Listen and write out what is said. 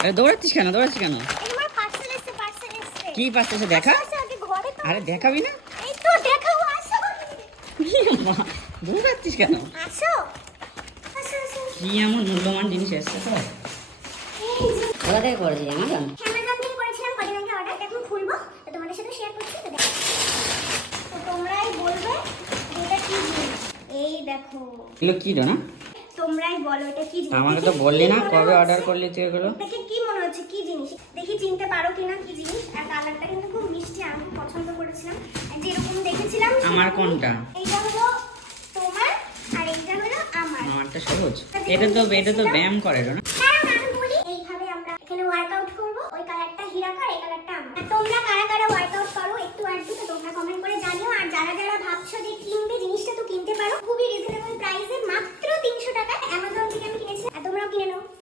আরে দৌড়াচ্ছিস কেন? দৌড়াচ্ছিস কেন? এই আমার পার্সেল এসেছে, পার্সেল এসেছে। কি পাচ্ছে সে? দেখা। আসো, আগে ঘরে তো। আরে দেখাবি না? এই তো দেখাও, আসো। মা, দৌড়াচ্ছিস কেন? আসো। আসো, আসো। কি এমন মূল্যবান জিনিস এসছে তো? এই যে কোথা থেকে করেছিস? অ্যামাজন? অ্যামাজন থেকে করেছিলাম কদিন আগে অর্ডার, এখন খুলবো তো তোমাদের সাথে শেয়ার করছি তো দেখো। তো তোমরাই বলবে যে এটা কি জিনিস। এই দেখো, এগুলো কি রে না? তোমরাই বলো এটা কি জিনিস। আমাকে তো দেখে বললি কি না মনে কবে হচ্ছে? অর্ডার করলি তুই এগুলো? দেখে কি মনে হচ্ছে কি জিনিস, দেখি চিনতে পারো কিনা কি জিনিস। আর কালারটা কিন্তু খুব মিষ্টি, আমি খুব পছন্দ করেছিলাম। আর যেরকম দেখেছিলাম আমার সেরকমই। কোনটা? এইটা হলো তোমার আর এইটা হলো আমার। আমারটা সবুজ। এটা তো ব্যায়াম করে রে না? কারণ আমি বলি এইভাবে আমরা এখানে ওয়ার্কআউট করব। ওই কালারটা হীরাকার, এই কালারটা আমার। আর তোমরা কারা কারা ওয়ার্কআউট করো একটু আধটু তো তোমরা কমেন্ট করে জানিও। আর যারা যারা ভাবছো যে কিনবে, জিনিসটা তো কিনতে পারো খুবই রিজনেবল প্রাইসে, মাত্র 300 টাকায়। অ্যামাজন থেকে আমি কিনেছি, আর তোমরাও কিনে নাও।